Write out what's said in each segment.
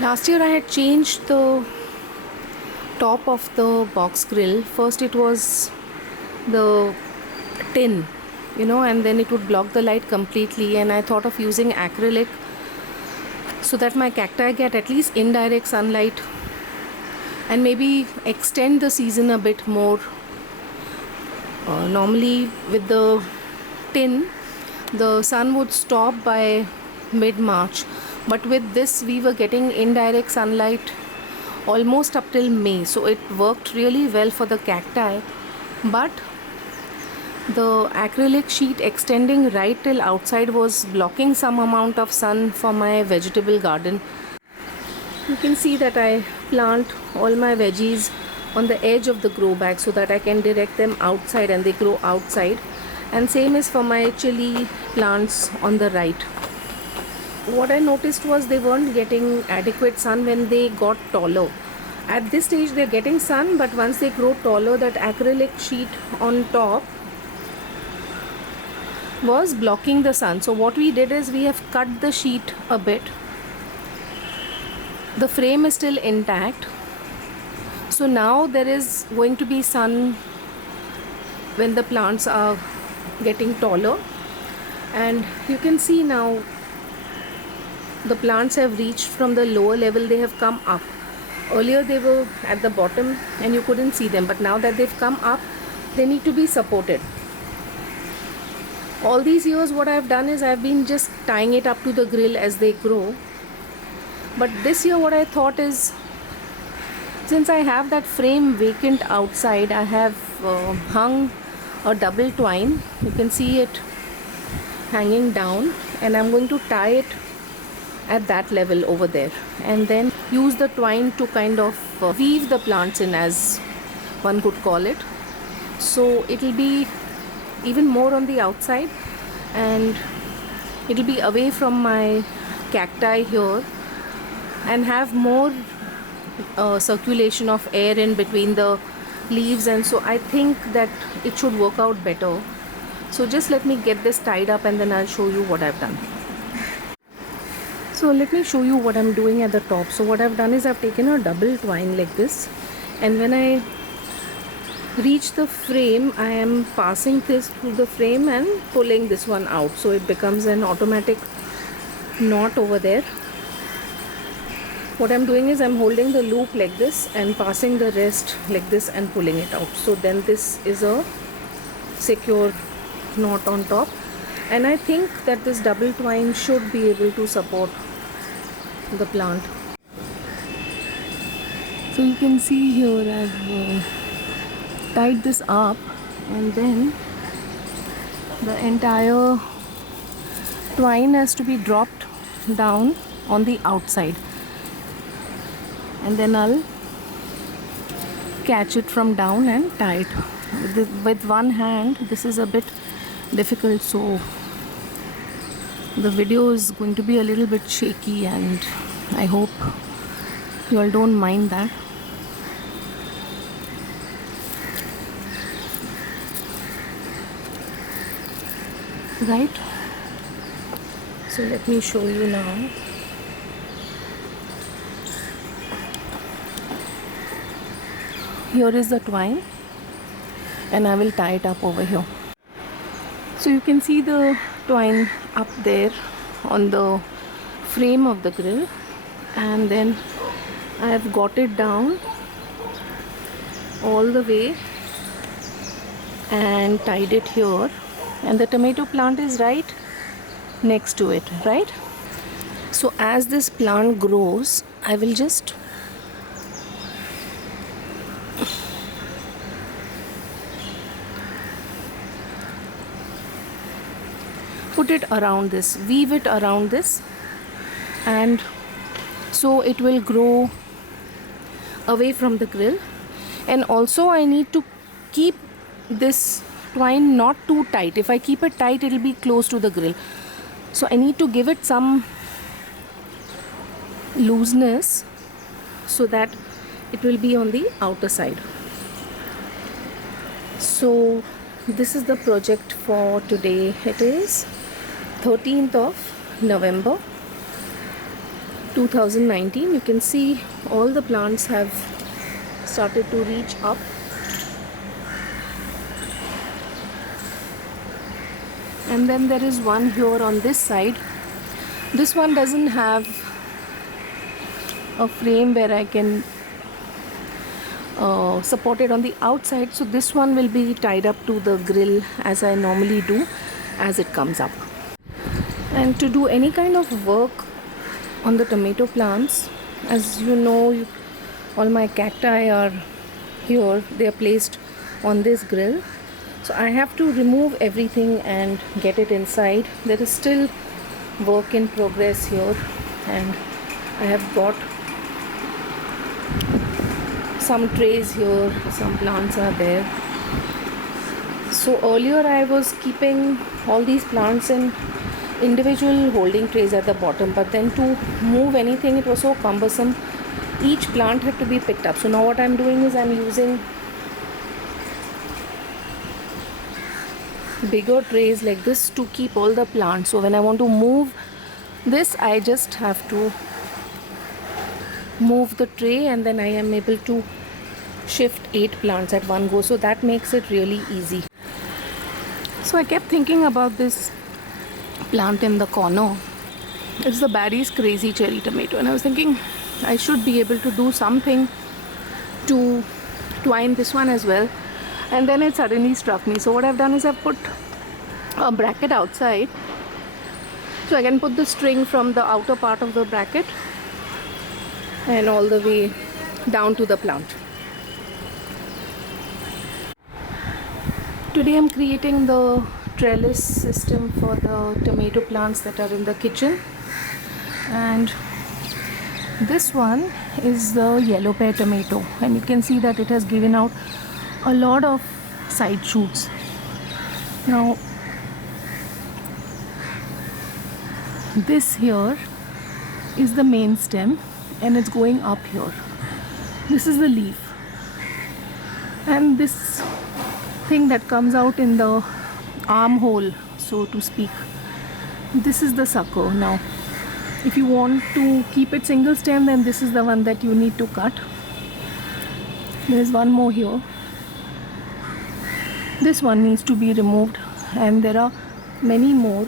Last year I had changed the top of the box grill. First it was the tin, and then it would block the light completely, and I thought of using acrylic so that my cacti get at least indirect sunlight and maybe extend the season a bit more. Normally with the tin the sun would stop by mid-March, but with this we were getting indirect sunlight almost up till May, so it worked really well for the cacti. But the acrylic sheet extending right till outside was blocking some amount of sun for my vegetable garden. You can see that I plant all my veggies on the edge of the grow bag so that I can direct them outside and they grow outside, and same is for my chili plants on the right. What I noticed was they weren't getting adequate sun when they got taller. At this stage they're getting sun, but once they grow taller, that acrylic sheet on top was blocking the sun. So what we did is we have cut the sheet a bit. The frame is still intact, so now there is going to be sun when the plants are getting taller, and you can see now the plants have reached from the lower level, they have come up. Earlier they were at the bottom and you couldn't see them, but now that they've come up, they need to be supported. All these years what I've done is I've been just tying it up to the grill as they grow. But this year what I thought is, since I have that frame vacant outside, I have hung a double twine. You can see it hanging down, and I'm going to tie it at that level over there, and then use the twine to kind of weave the plants in, as one could call it. So it'll be even more on the outside, and it'll be away from my cacti here, and have more circulation of air in between the leaves, and so I think that it should work out better. So just let me get this tied up and then I'll show you what I've done. So let me show you what I'm doing at the top. So what I've done is I've taken a double twine like this, and when I reach the frame, I am passing this through the frame and pulling this one out, so it becomes an automatic knot over there. What I'm doing is I'm holding the loop like this and passing the rest like this and pulling it out. So then this is a secure knot on top, and I think that this double twine should be able to support the plant. So you can see here I've tied this up, and then the entire twine has to be dropped down on the outside, and then I'll catch it from down and tie it. With one hand this is a bit difficult, so the video is going to be a little bit shaky, and I hope you all don't mind that. Right, so let me show you now. Here is the twine, and I will tie it up over here. So you can see the twine up there on the frame of the grill, and then I have got it down all the way and tied it here, and the tomato plant is right next to it, right? So as this plant grows, I will just put it around this, weave it around this, and so it will grow away from the grill. And also I need to keep this twine not too tight. If I keep it tight, it will be close to the grill, so I need to give it some looseness so that it will be on the outer side. So this is the project for today. It is 13th of November, 2019. You can see all the plants have started to reach up. And then there is one here on this side. This one doesn't have a frame where I can support it on the outside, so this one will be tied up to the grill as I normally do as it comes up. And to do any kind of work on the tomato plants, as you know, all my cacti are here, they are placed on this grill, so I have to remove everything and get it inside. There is still work in progress here, and I have got some trays here, some plants are there. So earlier I was keeping all these plants in individual holding trays at the bottom, but then to move anything it was so cumbersome. Each plant had to be picked up. So now what I'm doing is I'm using bigger trays like this to keep all the plants. So when I want to move this, I just have to move the tray and then I am able to shift 8 plants at one go, so that makes it really easy. So I kept thinking about this plant in the corner. It's the Barry's Crazy Cherry Tomato, and I was thinking I should be able to do something to twine this one as well, and then it suddenly struck me. So what I've done is I've put a bracket outside, so I can put the string from the outer part of the bracket and all the way down to the plant. Today I'm creating the trellis system for the tomato plants that are in the kitchen, and this one is the yellow pear tomato, and you can see that it has given out a lot of side shoots. Now this here is the main stem and it's going up here. This is the leaf, and this thing that comes out in the armhole, so to speak, this is the sucker. Now if you want to keep it single stem, then this is the one that you need to cut. There is one more here. This one needs to be removed, and there are many more.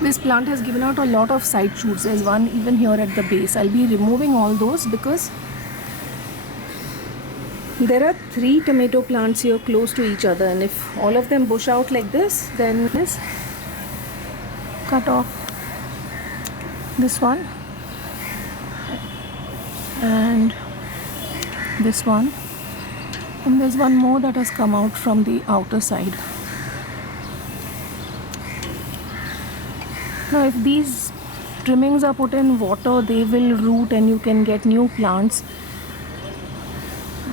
This plant has given out a lot of side shoots. There's one even here at the base. I'll be removing all those because there are 3 tomato plants here close to each other, and if all of them bush out like this, then this cut off this one and this one, and there's one more that has come out from the outer side. Now if these trimmings are put in water, they will root and you can get new plants,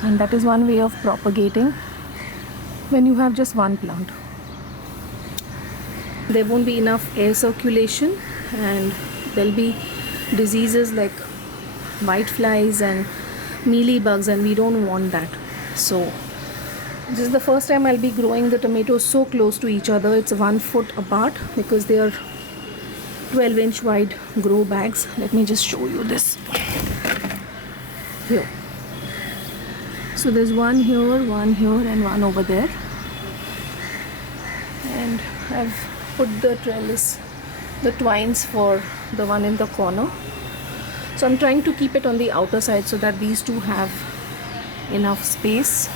and that is one way of propagating when you have just one plant. There won't be enough air circulation and there'll be diseases like white flies and mealy bugs, and we don't want that. So this is the first time I'll be growing the tomatoes so close to each other. It's 1 foot apart because they are 12-inch wide grow bags. Let me just show you this here. So there's one here, and one over there, and I've put the trellis, the twines for the one in the corner. So I'm trying to keep it on the outer side so that these two have enough space.